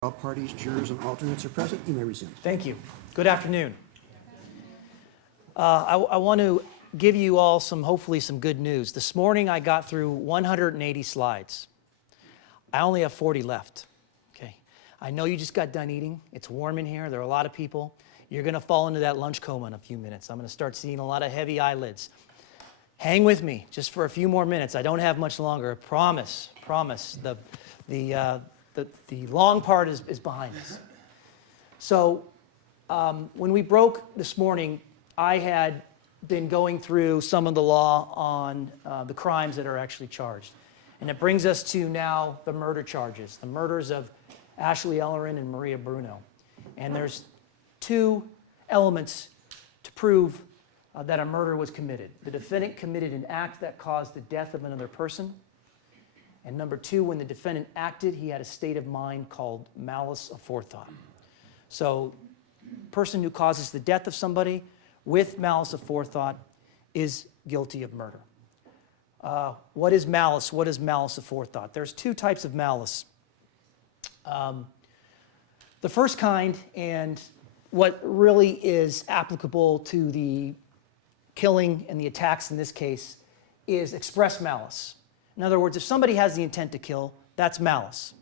All parties, jurors, and alternates are present. You may resume. Thank you. Good afternoon. I want to give you all hopefully some good news. This morning I got through 180 slides. I only have 40 left. Okay. I know you just got done eating. It's warm in here. There are a lot of people. You're going to fall into that lunch coma in a few minutes. I'm going to start seeing a lot of heavy eyelids. Hang with me just for a few more minutes. I don't have much longer. Promise. The long part is behind us. So when we broke this morning, I had been going through some of the law on the crimes that are actually charged. And it brings us to now the murder charges, the murders of Ashley Ellerin and Maria Bruno. And there's two elements to prove that a murder was committed. The defendant committed an act that caused the death of another person. And number two, when the defendant acted, he had a state of mind called malice aforethought. So, person who causes the death of somebody with malice aforethought is guilty of murder. What is malice? What is malice aforethought? There's two types of malice. The first kind, and what really is applicable to the killing and the attacks in this case, is express malice. In other words, if somebody has the intent to kill, that's malice.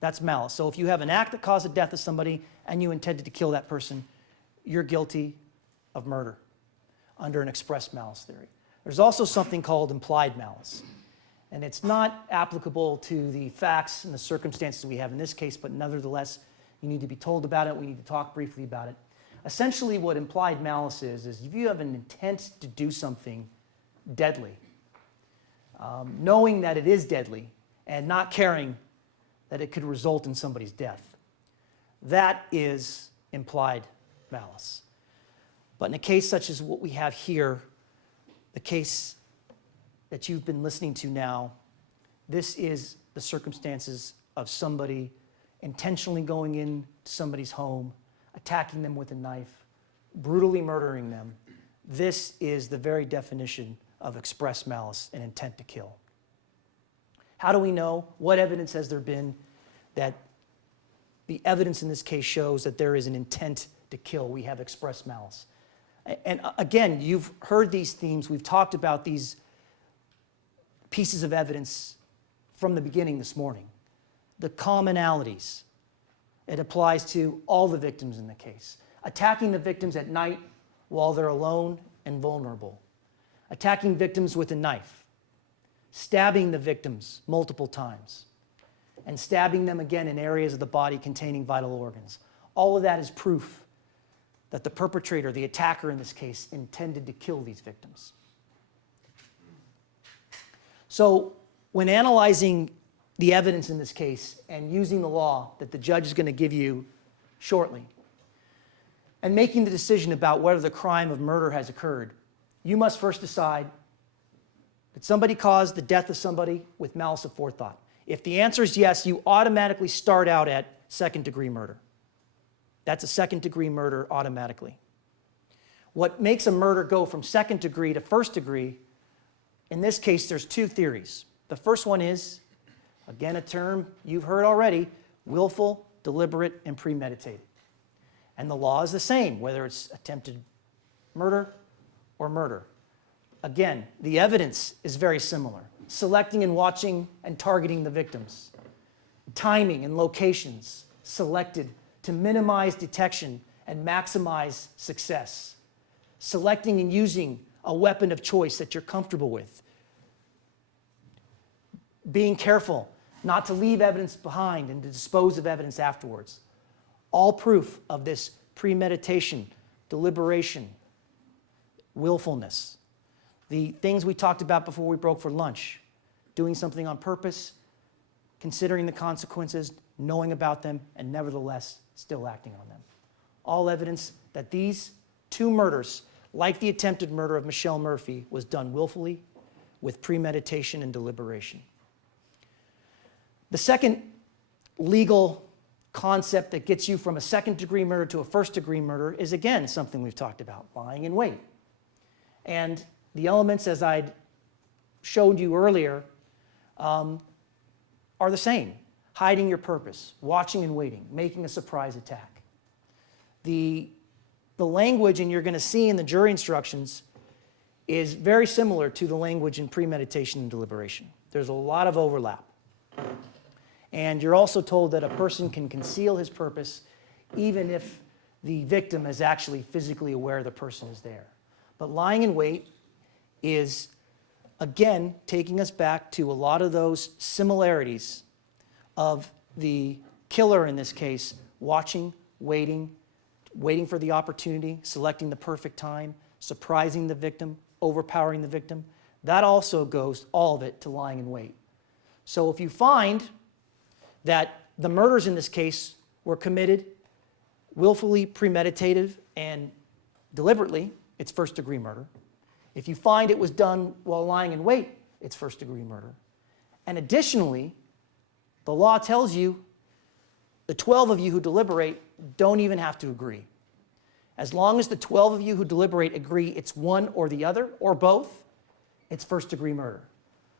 That's malice. So if you have an act that caused the death of somebody and you intended to kill that person, you're guilty of murder under an express malice theory. There's also something called implied malice. And it's not applicable to the facts and the circumstances we have in this case, but nevertheless, you need to be told about it. We need to talk briefly about it. Essentially, what implied malice is if you have an intent to do something deadly, knowing that it is deadly and not caring that it could result in somebody's death. That is implied malice. But in a case such as what we have here, the case that you've been listening to now, this is the circumstances of somebody intentionally going into somebody's home, attacking them with a knife, brutally murdering them. This is the very definition of express malice and intent to kill. How do we know? What evidence has there been that the evidence in this case shows that there is an intent to kill? We have express malice. And again, you've heard these themes. We've talked about these pieces of evidence from the beginning this morning. The commonalities. It applies to all the victims in the case. Attacking the victims at night while they're alone and vulnerable. Attacking victims with a knife, stabbing the victims multiple times, and stabbing them again in areas of the body containing vital organs. All of that is proof that the perpetrator, the attacker in this case, intended to kill these victims. So, when analyzing the evidence in this case and using the law that the judge is going to give you shortly, and making the decision about whether the crime of murder has occurred, you must first decide that somebody caused the death of somebody with malice aforethought. If the answer is yes, you automatically start out at second-degree murder. That's a second-degree murder automatically. What makes a murder go from second degree to first degree, in this case, there's two theories. The first one is, again, a term you've heard already, willful, deliberate, and premeditated. And the law is the same, whether it's attempted murder or murder. Again, the evidence is very similar. Selecting and watching and targeting the victims. Timing and locations selected to minimize detection and maximize success. Selecting and using a weapon of choice that you're comfortable with. Being careful not to leave evidence behind and to dispose of evidence afterwards. All proof of this premeditation, deliberation, willfulness. The things we talked about before we broke for lunch. Doing something on purpose, considering the consequences, knowing about them, and nevertheless still acting on them. All evidence that these two murders, like the attempted murder of Michelle Murphy, was done willfully with premeditation and deliberation. The second legal concept that gets you from a second-degree murder to a first-degree murder is, again, something we've talked about, lying in wait. And the elements, as I'd showed you earlier, are the same. hiding your purpose, watching and waiting, making a surprise attack. The language, and you're going to see in the jury instructions, is very similar to the language in premeditation and deliberation. There's a lot of overlap. And you're also told that a person can conceal his purpose even if the victim is actually physically aware the person is there. But lying in wait is, again, taking us back to a lot of those similarities of the killer in this case, watching, waiting for the opportunity, selecting the perfect time, surprising the victim, overpowering the victim. That also goes, all of it, to lying in wait. So if you find that the murders in this case were committed willfully, premeditated, and deliberately, it's first-degree murder. If you find it was done while lying in wait, it's first-degree murder. And additionally, the law tells you the 12 of you who deliberate don't even have to agree. As long as the 12 of you who deliberate agree it's one or the other, or both, it's first-degree murder.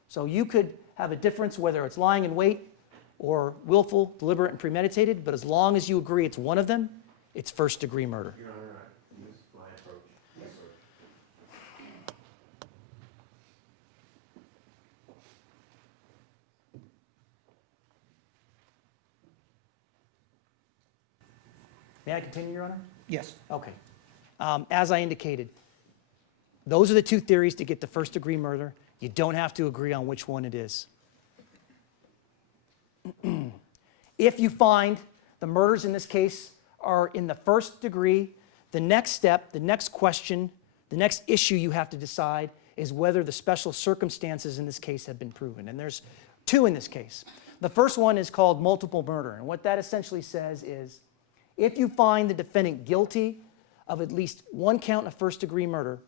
So you could have a difference whether it's lying in wait or willful, deliberate, and premeditated, but as long as you agree it's one of them, it's first-degree murder. Your Honor, I missed my approach. Yes, sir. May I continue, Your Honor? Yes. Okay. As I indicated, those are the two theories to get the first-degree murder. You don't have to agree on which one it is. If you find the murders in this case are in the first degree, the next step, the next question, the next issue you have to decide is whether the special circumstances in this case have been proven. And there's two in this case. The first one is called multiple murder. And what that essentially says is, if you find the defendant guilty of at least one count of first-degree murder,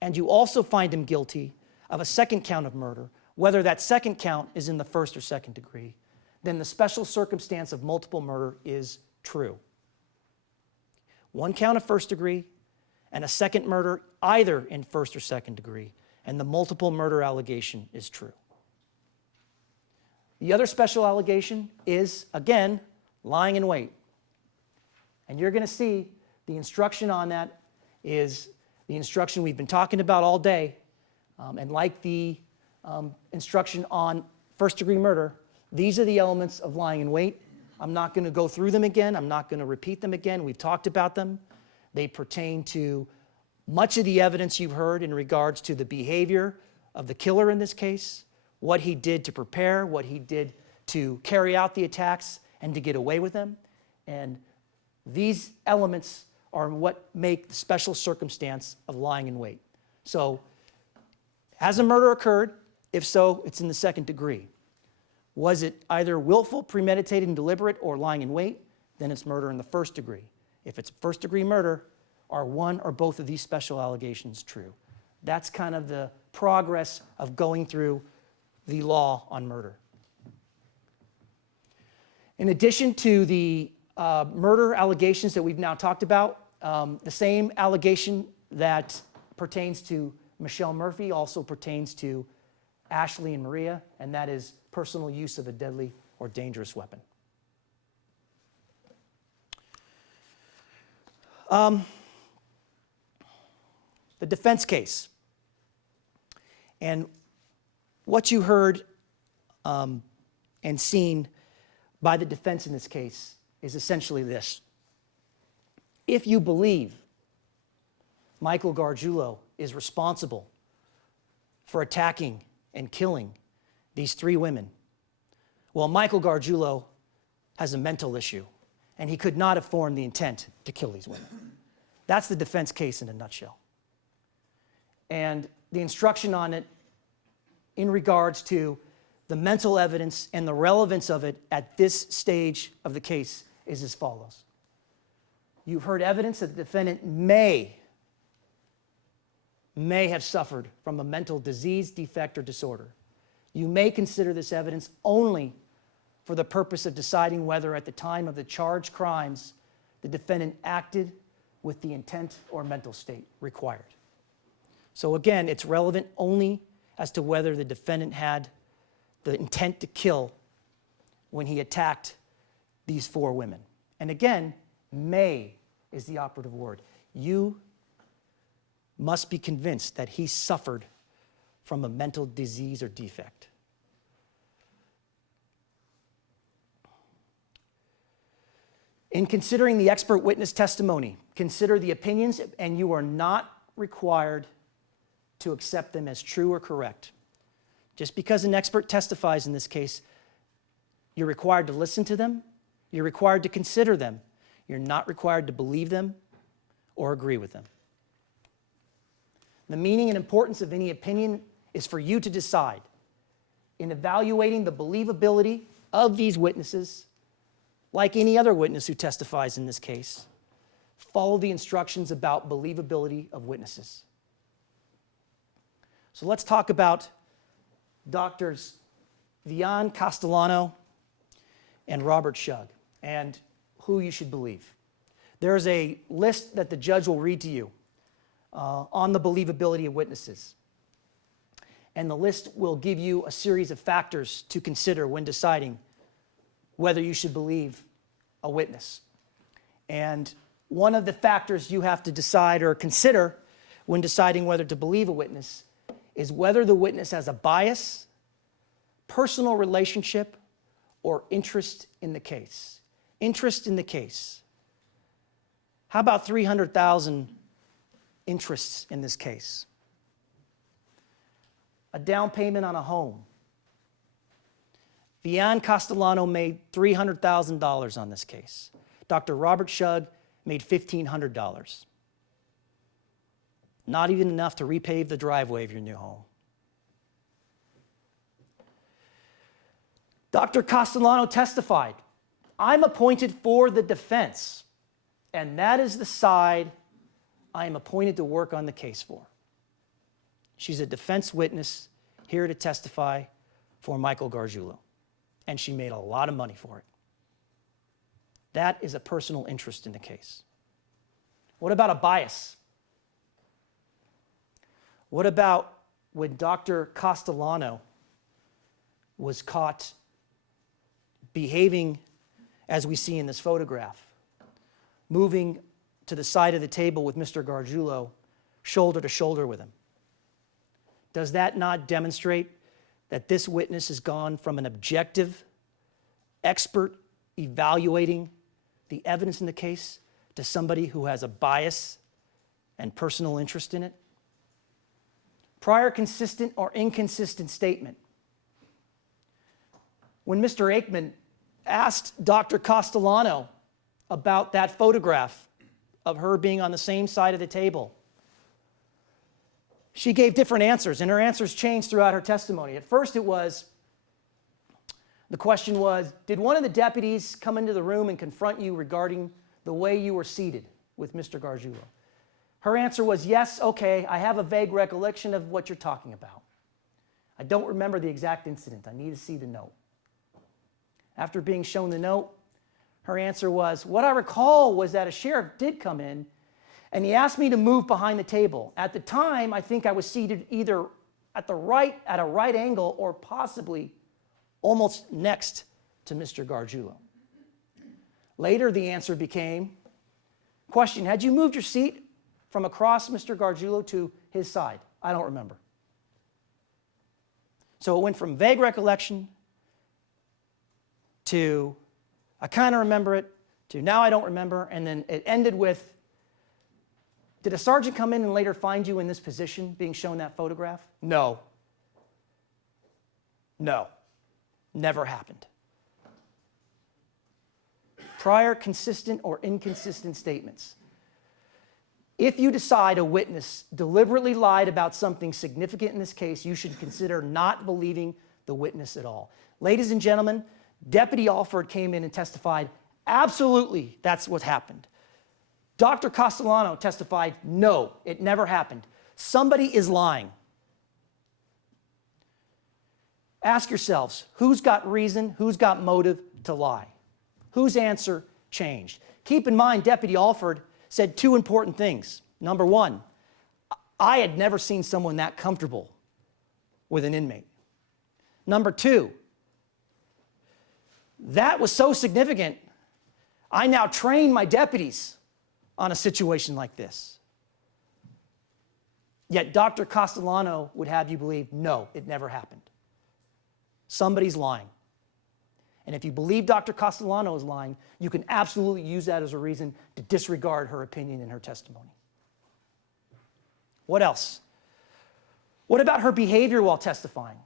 and you also find him guilty of a second count of murder, whether that second count is in the first or second degree, then the special circumstance of multiple murder is true. One count of first degree and a second murder either in first or second degree, and the multiple murder allegation is true. The other special allegation is, again, lying in wait. And you're going to see the instruction on that is the instruction we've been talking about all day. And like the instruction on first-degree murder, these are the elements of lying in wait. I'm not going to go through them again. I'm not going to repeat them again. We've talked about them. They pertain to much of the evidence you've heard in regards to the behavior of the killer in this case, what he did to prepare, what he did to carry out the attacks and to get away with them. And these elements are what make the special circumstance of lying in wait. So, has a murder occurred? If so, it's in the second degree. Was it either willful, premeditated, and deliberate, or lying in wait? Then it's murder in the first degree. If it's first-degree murder, are one or both of these special allegations true? That's kind of the progress of going through the law on murder. In addition to the murder allegations that we've now talked about, the same allegation that pertains to Michelle Murphy also pertains to Ashley and Maria, and that is personal use of a deadly or dangerous weapon. The defense case. And what you heard and seen by the defense in this case is essentially this. If you believe Michael Gargiulo is responsible for attacking and killing these three women, well, Michael Gargiulo has a mental issue, and he could not have formed the intent to kill these women. That's the defense case in a nutshell. And the instruction on it in regards to the mental evidence and the relevance of it at this stage of the case is as follows. You've heard evidence that the defendant may have suffered from a mental disease, defect, or disorder. You may consider this evidence only for the purpose of deciding whether at the time of the charged crimes the defendant acted with the intent or mental state required. So again, it's relevant only as to whether the defendant had the intent to kill when he attacked these 4 women. And again, may is the operative word. You must be convinced that he suffered from a mental disease or defect. In considering the expert witness testimony, consider the opinions, and you are not required to accept them as true or correct. Just because an expert testifies in this case, you're required to listen to them, you're required to consider them, you're not required to believe them or agree with them. The meaning and importance of any opinion is for you to decide. In evaluating the believability of these witnesses, like any other witness who testifies in this case, follow the instructions about believability of witnesses. So let's talk about Doctors Vian Castellano and Robert Shug and who you should believe. There's a list that the judge will read to you on the believability of witnesses. And the list will give you a series of factors to consider when deciding whether you should believe a witness. And one of the factors you have to decide or consider when deciding whether to believe a witness is whether the witness has a bias, personal relationship, or interest in the case. Interest in the case. How about 300,000 interests in this case? A down payment on a home. Vian Castellano made $300,000 on this case. Dr. Robert Shug made $1,500. Not even enough to repave the driveway of your new home. Dr. Castellano testified, I'm appointed for the defense, and that is the side I am appointed to work on the case for. She's a defense witness here to testify for Michael Gargiulo, and she made a lot of money for it. That is a personal interest in the case. What about a bias? What about when Dr. Castellano was caught behaving as we see in this photograph, moving to the side of the table with Mr. Gargiulo, shoulder to shoulder with him? Does that not demonstrate that this witness has gone from an objective expert evaluating the evidence in the case to somebody who has a bias and personal interest in it? Prior consistent or inconsistent statement. When Mr. Aikman asked Dr. Castellano about that photograph of her being on the same side of the table, she gave different answers, and her answers changed throughout her testimony. At first the question was, did one of the deputies come into the room and confront you regarding the way you were seated with Mr. Gargiulo? Her answer was, yes, okay, I have a vague recollection of what you're talking about. I don't remember the exact incident. I need to see the note. After being shown the note, her answer was, what I recall was that a sheriff did come in and he asked me to move behind the table. At the time, I think I was seated either at a right angle or possibly almost next to Mr. Gargiulo. Later, the answer became, question, had you moved your seat from across Mr. Gargiulo to his side? I don't remember. So it went from vague recollection to I kind of remember it, to now I don't remember, and then it ended with, did a sergeant come in and later find you in this position, being shown that photograph? No. No. Never happened. Prior consistent or inconsistent statements. If you decide a witness deliberately lied about something significant in this case, you should consider not believing the witness at all. Ladies and gentlemen, Deputy Alford came in and testified, absolutely, that's what happened. Dr. Castellano testified, no, it never happened. Somebody is lying. Ask yourselves, who's got reason, who's got motive to lie? Whose answer changed? Keep in mind, Deputy Alford said 2 important things. Number 1, I had never seen someone that comfortable with an inmate. Number 2, That was so significant, I now train my deputies on a situation like this. Yet Dr. Castellano would have you believe, no, it never happened. Somebody's lying. And if you believe Dr. Castellano is lying, you can absolutely use that as a reason to disregard her opinion and her testimony. What else? What about her behavior while testifying?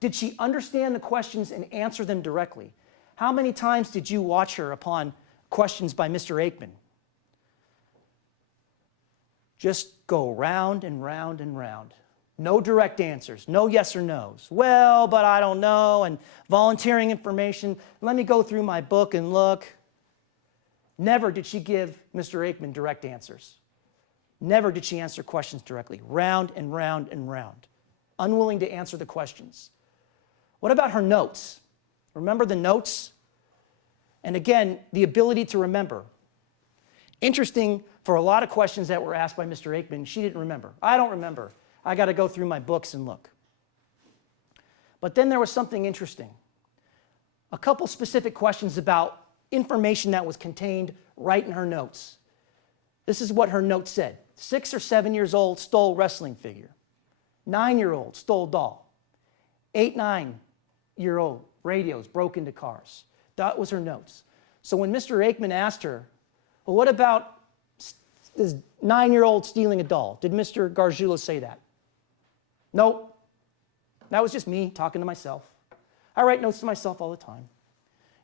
Did she understand the questions and answer them directly? How many times did you watch her upon questions by Mr. Aikman? Just go round and round and round. No direct answers, no yes or no's. Well, but I don't know, and volunteering information. Let me go through my book and look. Never did she give Mr. Aikman direct answers. Never did she answer questions directly. Round and round and round. Unwilling to answer the questions. What about her notes? Remember the notes? And again, the ability to remember. Interesting, for a lot of questions that were asked by Mr. Aikman, she didn't remember. I don't remember. I got to go through my books and look. But then there was something interesting. A couple specific questions about information that was contained right in her notes. This is what her notes said. 6 or 7 years old, stole wrestling figure. 9-year-old, stole doll. 8, 9-year-old, radios, broke into cars. That was her notes. So when Mr. Aikman asked her, well, what about this 9-year-old stealing a doll? Did Mr. Gargiulo say that? Nope. That was just me talking to myself. I write notes to myself all the time.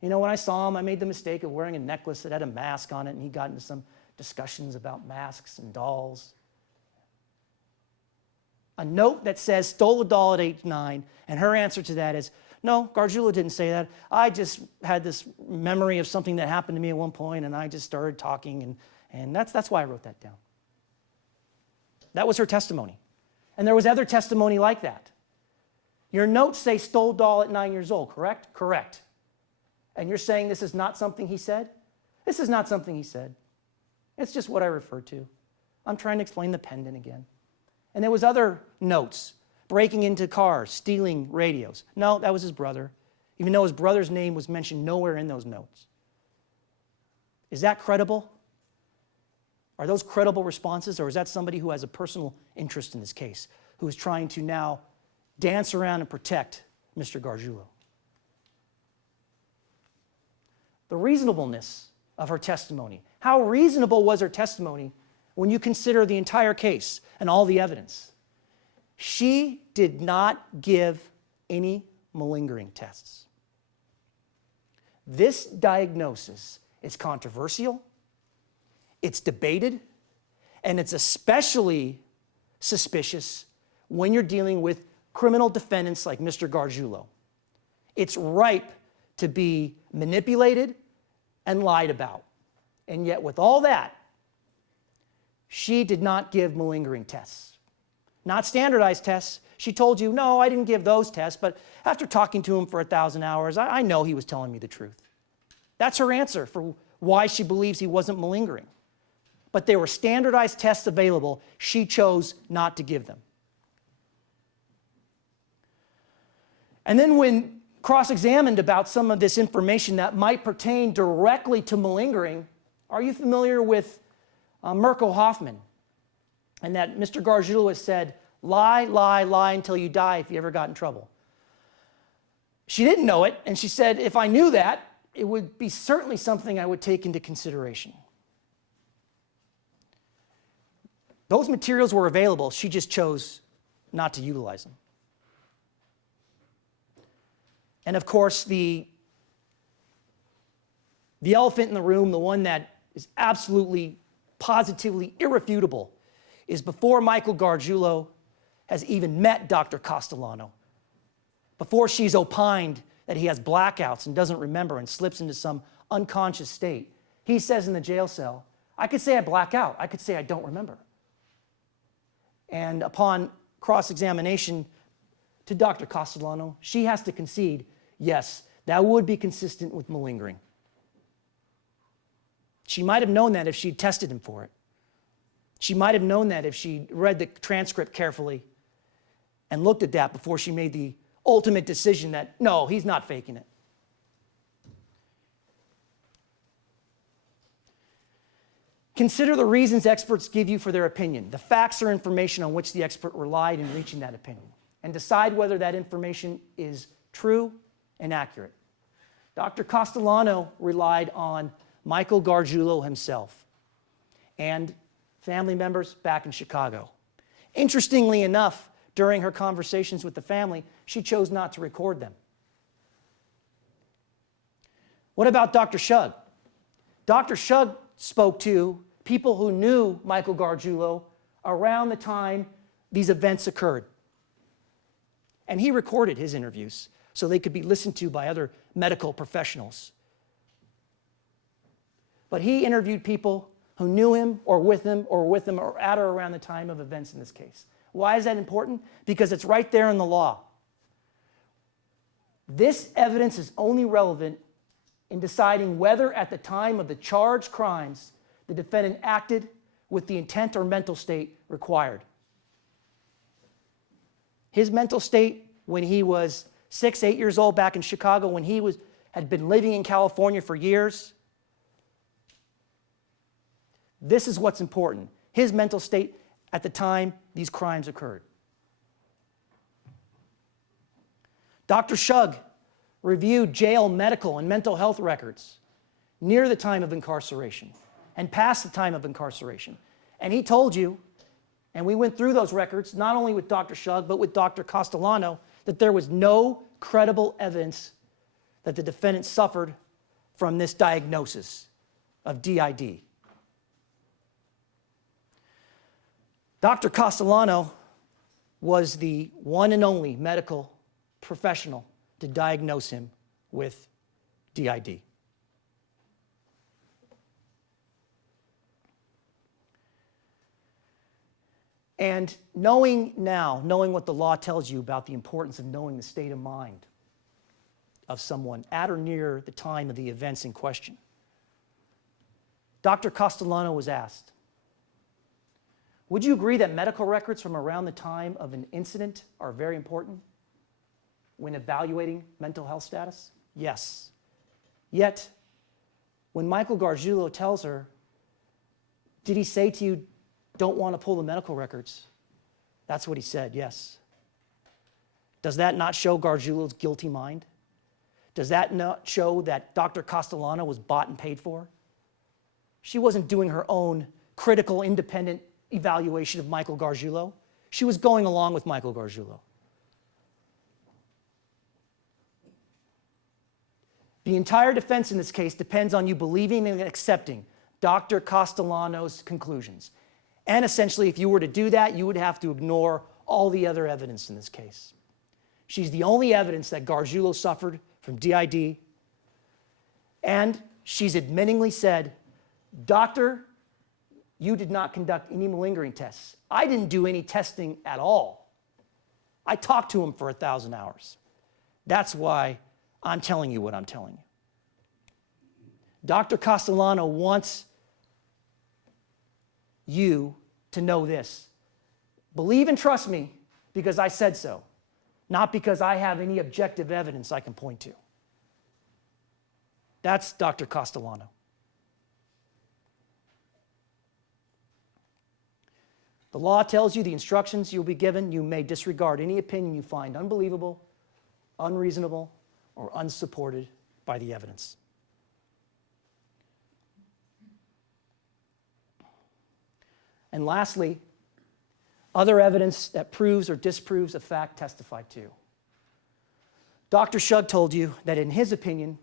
You know, when I saw him, I made the mistake of wearing a necklace that had a mask on it, and he got into some discussions about masks and dolls. A note that says, stole a doll at age 9, and her answer to that is, no, Gargiulo didn't say that. I just had this memory of something that happened to me at one point, and I just started talking, and that's why I wrote that down. That was her testimony. And there was other testimony like that. Your notes say stole doll at 9 years old, correct? Correct. And you're saying this is not something he said? This is not something he said. It's just what I referred to. I'm trying to explain the pendant again. And there was other notes, breaking into cars, stealing radios. No, that was his brother, even though his brother's name was mentioned nowhere in those notes. Is that credible? Are those credible responses, or is that somebody who has a personal interest in this case, who is trying to now dance around and protect Mr. Gargiulo? The reasonableness of her testimony. How reasonable was her testimony when you consider the entire case and all the evidence? She did not give any malingering tests. This diagnosis is controversial, it's debated, and it's especially suspicious when you're dealing with criminal defendants like Mr. Gargiulo. It's ripe to be manipulated and lied about. And yet with all that, she did not give malingering tests. Not standardized tests. She told you, no, I didn't give those tests, but after talking to him for 1,000 hours, I know he was telling me the truth. That's her answer for why she believes he wasn't malingering. But there were standardized tests available. She chose not to give them. And then when cross-examined about some of this information that might pertain directly to malingering, are you familiar with Mirko Hoffman? And that Mr. Gargiulo has said, lie, lie, lie until you die if you ever got in trouble. She didn't know it, and she said, if I knew that, it would be certainly something I would take into consideration. Those materials were available, she just chose not to utilize them. And of course, the elephant in the room, the one that is absolutely, positively irrefutable, is before Michael Gargiulo has even met Dr. Castellano, before she's opined that he has blackouts and doesn't remember and slips into some unconscious state, he says in the jail cell, I could say I black out, I could say I don't remember. And upon cross-examination to Dr. Castellano, she has to concede, yes, that would be consistent with malingering. She might have known that if she'd tested him for it. She might have known that if she read the transcript carefully and looked at that before she made the ultimate decision that, no, he's not faking it. Consider the reasons experts give you for their opinion, the facts or information on which the expert relied in reaching that opinion, and decide whether that information is true and accurate. Dr. Castellano relied on Michael Gargiulo himself and family members back in Chicago. Interestingly enough, during her conversations with the family, she chose not to record them. What about Dr. Shug? Dr. Shug spoke to people who knew Michael Gargiulo around the time these events occurred. And he recorded his interviews so they could be listened to by other medical professionals. But he interviewed people who knew him or with him or at or around the time of events in this case. Why is that important? Because it's right there in the law. This evidence is only relevant in deciding whether at the time of the charged crimes the defendant acted with the intent or mental state required. His mental state when he was 6, 8 years old back in Chicago, when he had been living in California for years, this is what's important. His mental state at the time these crimes occurred. Dr. Shug reviewed jail medical and mental health records near the time of incarceration and past the time of incarceration. And he told you, and we went through those records, not only with Dr. Shug, but with Dr. Castellano, that there was no credible evidence that the defendant suffered from this diagnosis of DID. Dr. Castellano was the one and only medical professional to diagnose him with DID. And knowing what the law tells you about the importance of knowing the state of mind of someone at or near the time of the events in question, Dr. Castellano was asked, would you agree that medical records from around the time of an incident are very important when evaluating mental health status? Yes. Yet, when Michael Gargiulo tells her, did he say to you, don't want to pull the medical records? That's what he said, yes. Does that not show Gargiulo's guilty mind? Does that not show that Dr. Castellano was bought and paid for? She wasn't doing her own critical, independent evaluation of Michael Gargiulo. She was going along with Michael Gargiulo. The entire defense in this case depends on you believing and accepting Dr. Castellano's conclusions. And essentially, if you were to do that, you would have to ignore all the other evidence in this case. She's the only evidence that Gargiulo suffered from DID, and she's admittingly said, Doctor, you did not conduct any malingering tests. I didn't do any testing at all. I talked to him for 1,000 hours. That's why I'm telling you what I'm telling you. Dr. Castellano wants you to know this. Believe and trust me because I said so, not because I have any objective evidence I can point to. That's Dr. Castellano. The law tells you the instructions you'll be given. You may disregard any opinion you find unbelievable, unreasonable, or unsupported by the evidence. And lastly, other evidence that proves or disproves a fact testified to. Dr. Shug told you that in his opinion,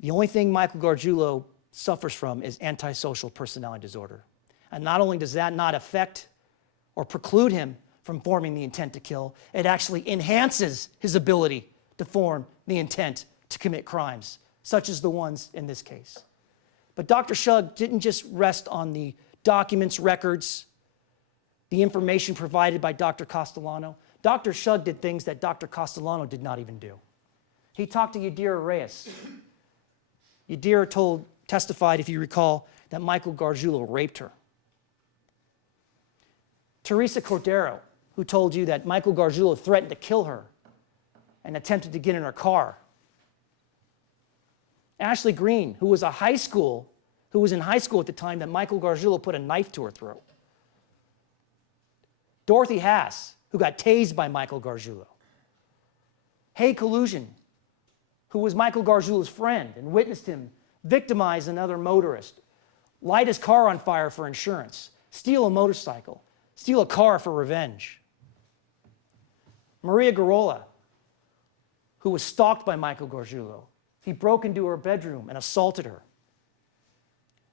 the only thing Michael Gargiulo suffers from is antisocial personality disorder. And not only does that not affect or preclude him from forming the intent to kill, it actually enhances his ability to form the intent to commit crimes, such as the ones in this case. But Dr. Shug didn't just rest on the documents, records, the information provided by Dr. Castellano. Dr. Shug did things that Dr. Castellano did not even do. He talked to Yadira Reyes. Yadira testified, if you recall, that Michael Gargiulo raped her. Teresa Cordero, who told you that Michael Gargiulo threatened to kill her and attempted to get in her car. Ashley Green, who was a high school who was in high school at the time that Michael Gargiulo put a knife to her throat. Dorothy Haas, who got tased by Michael Gargiulo. Hay Collusion, who was Michael Gargiulo's friend and witnessed him victimize another motorist, light his car on fire for insurance, steal a motorcycle, steal a car for revenge. Maria Garola, who was stalked by Michael Gargiulo. He broke into her bedroom and assaulted her.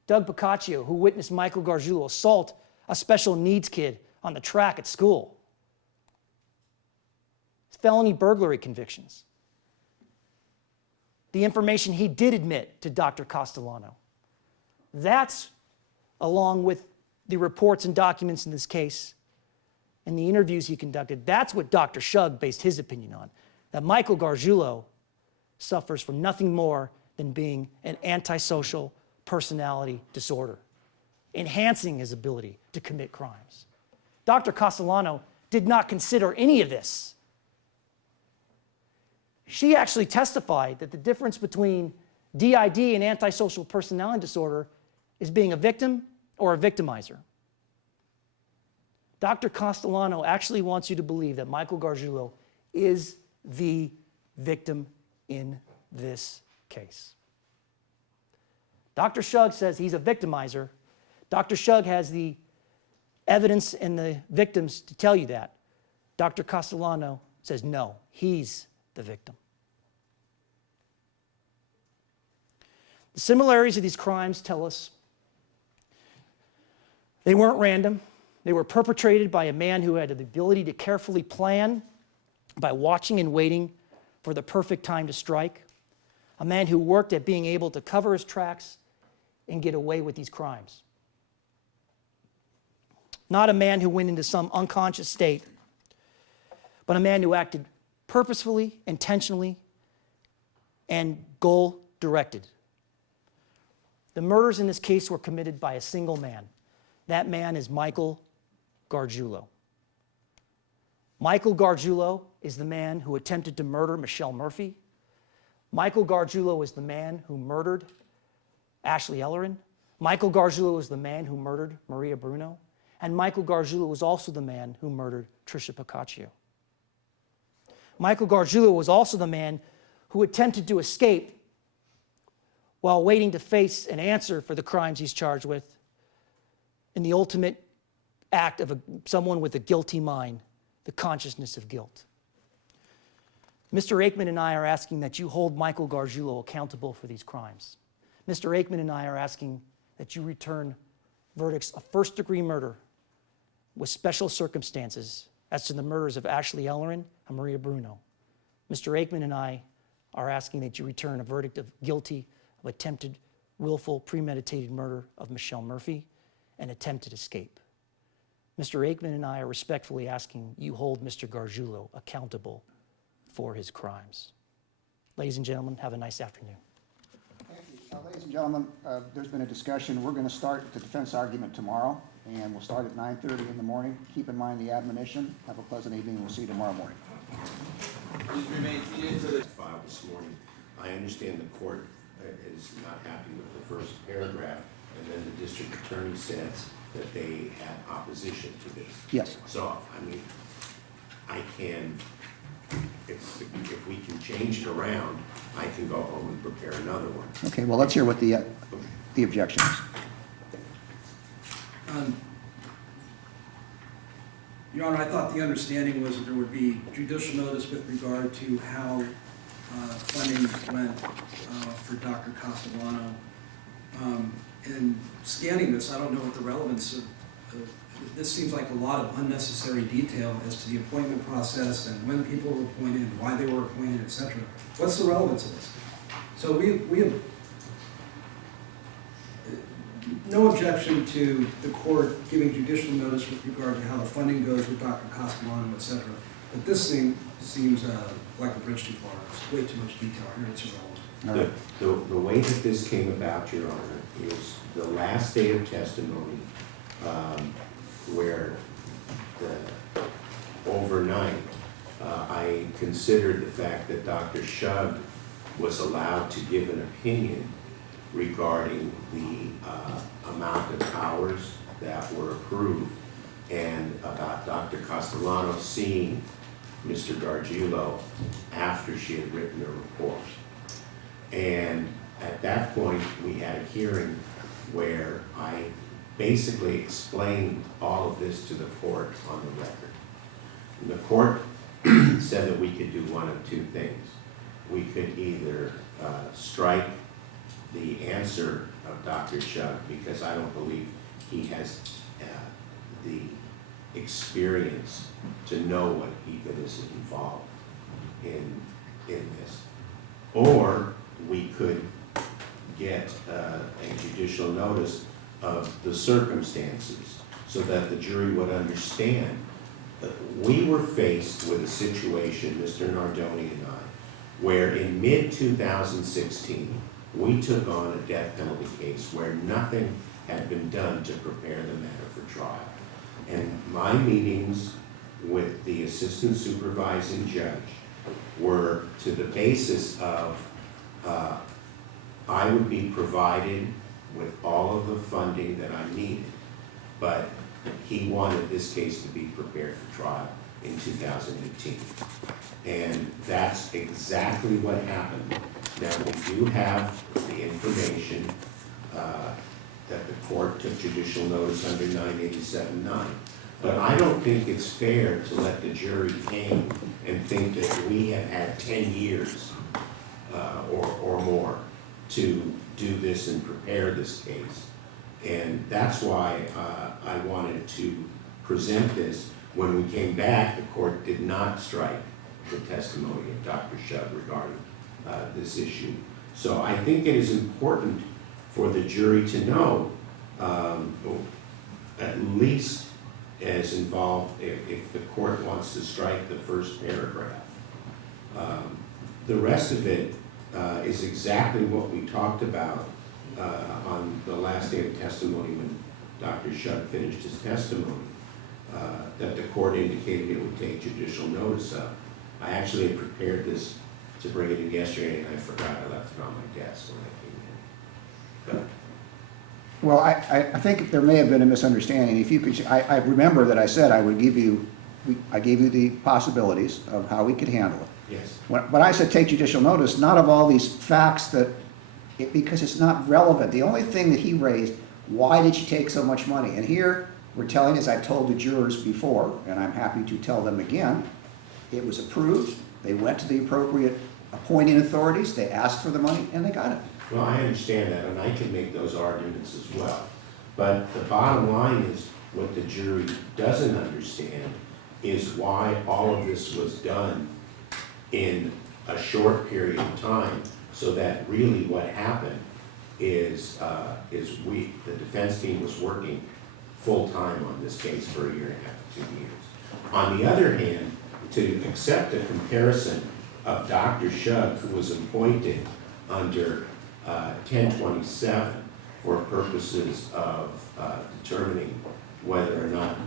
Doug Piccaccio, who witnessed Michael Gargiulo assault a special needs kid on the track at school. Felony burglary convictions. The information he did admit to Dr. Castellano. That's, along with the reports and documents in this case and the interviews he conducted, that's what Dr. Shug based his opinion on, that Michael Gargiulo suffers from nothing more than being an antisocial personality disorder, enhancing his ability to commit crimes. Dr. Castellano did not consider any of this. She actually testified that the difference between DID and antisocial personality disorder is being a victim or a victimizer. Dr. Castellano actually wants you to believe that Michael Gargiulo is the victim in this case. Dr. Shug says he's a victimizer. Dr. Shug has the evidence and the victims to tell you that. Dr. Castellano says no, he's the victim. The similarities of these crimes tell us they weren't random. They were perpetrated by a man who had the ability to carefully plan by watching and waiting for the perfect time to strike. A man who worked at being able to cover his tracks and get away with these crimes. Not a man who went into some unconscious state, but a man who acted purposefully, intentionally, and goal-directed. The murders in this case were committed by a single man. That man is Michael Gargiulo. Michael Gargiulo is the man who attempted to murder Michelle Murphy. Michael Gargiulo is the man who murdered Ashley Ellerin. Michael Gargiulo is the man who murdered Maria Bruno. And Michael Gargiulo was also the man who murdered Tricia Piccaccio. Michael Gargiulo was also the man who attempted to escape while waiting to face and answer for the crimes he's charged with in the ultimate act of someone with a guilty mind, the consciousness of guilt. Mr. Aikman and I are asking that you hold Michael Gargiulo accountable for these crimes. Mr. Aikman and I are asking that you return verdicts of first-degree murder with special circumstances as to the murders of Ashley Ellerin and Maria Bruno. Mr. Aikman and I are asking that you return a verdict of guilty of attempted, willful, premeditated murder of Michelle Murphy and attempted escape. Mr. Aikman and I are respectfully asking you hold Mr. Gargiulo accountable for his crimes. Ladies and gentlemen, have a nice afternoon. Thank you. Ladies and gentlemen, there's been a discussion. We're going to start the defense argument tomorrow, and we'll start at 9:30 in the morning. Keep in mind the admonition. Have a pleasant evening. We'll see you tomorrow morning. Please remain seated for the file this morning. I understand the court is not happy with the first paragraph, and then the district attorney says that they had opposition to this. Yes. So, I mean, I can, if we can change it around, I can go home and prepare another one. Okay, well, let's hear what the objection is. Your Honor, I thought the understanding was that there would be judicial notice with regard to how funding went for Dr. Castellano. In scanning this, I don't know what the relevance of this seems like a lot of unnecessary detail as to the appointment process and when people were appointed, why they were appointed, etc. What's the relevance of this? So we have no objection to the court giving judicial notice with regard to how the funding goes with Dr. Castellano, etc. But this thing seems like a bridge too far. It's way too much detail here. It's irrelevant. The way that this came about, Your Honor, is the last day of testimony where overnight I considered the fact that Dr. Shug was allowed to give an opinion regarding the amount of hours that were approved and about Dr. Castellano seeing Mr. Gargiulo after she had written a report. And at that point, we had a hearing where I basically explained all of this to the court on the record. And the court said that we could do one of two things. We could either strike the answer of Dr. Shug, because I don't believe he has the experience to know what even is involved in this. Or we could get a judicial notice of the circumstances so that the jury would understand that we were faced with a situation, Mr. Nardoni and I, where in mid-2016, we took on a death penalty case where nothing had been done to prepare the matter for trial. And my meetings with the assistant supervising judge were to the basis of I would be provided with all of the funding that I needed, but he wanted this case to be prepared for trial in 2018. And that's exactly what happened. Now, we do have the information that the court took judicial notice under 987-9. But I don't think it's fair to let the jury hang and think that we have had 10 years or more to do this and prepare this case. And that's why I wanted to present this. When we came back, the court did not strike the testimony of Dr. Shug regarding this issue. So I think it is important for the jury to know, at least as involved, if the court wants to strike the first paragraph. The rest of it is exactly what we talked about on the last day of testimony when Dr. Shug finished his testimony, that the court indicated it would take judicial notice of. I actually had prepared this to bring it in yesterday, and I forgot I left it on my desk when I came in. But Well, I think there may have been a misunderstanding. If you could, I remember that I said I would give you, I gave you the possibilities of how we could handle it. yes, When I said take judicial notice, not of all these facts that, because it's not relevant. The only thing that he raised, why did she take so much money? And here, we're telling, as I've told the jurors before, and I'm happy to tell them again, it was approved, they went to the appropriate appointing authorities, they asked for the money, and they got it. well, I understand that, and I can make those arguments as well. But the bottom line is, what the jury doesn't understand is why all of this was done in a short period of time, so that really what happened is the defense team was working full-time on this case for a year and a half, 2 years. On the other hand, to accept a comparison of Dr. Shug, who was appointed under 1027 for purposes of determining whether or not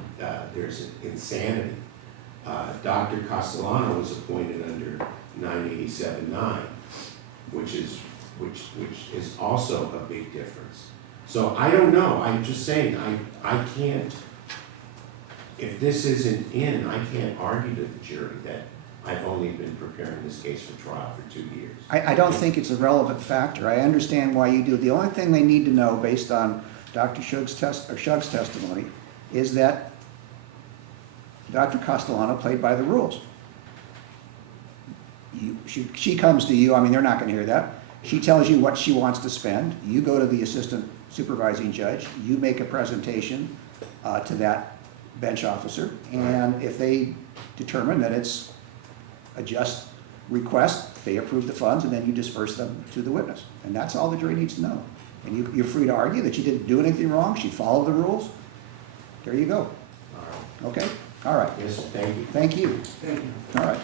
there's insanity. Dr. Castellano was appointed under 987-9, which is also a big difference. So I don't know, I'm just saying, I can't, if this isn't in, I can't argue to the jury that I've only been preparing this case for trial for 2 years. I don't think it's a relevant factor. I understand why you do. The only thing they need to know, based on Dr. Shug's testimony, is that Dr. Castellano played by the rules. She comes to you, I mean, they're not going to hear that. She tells you what she wants to spend. You go to the assistant supervising judge. You make a presentation to that bench officer. And if they determine that it's a just request, they approve the funds, and then you disperse them to the witness. And that's all the jury needs to know. And you're free to argue that she didn't do anything wrong. She followed the rules. There you go. All right. Okay? All right. Yes, thank you. Thank you. Thank you. All right.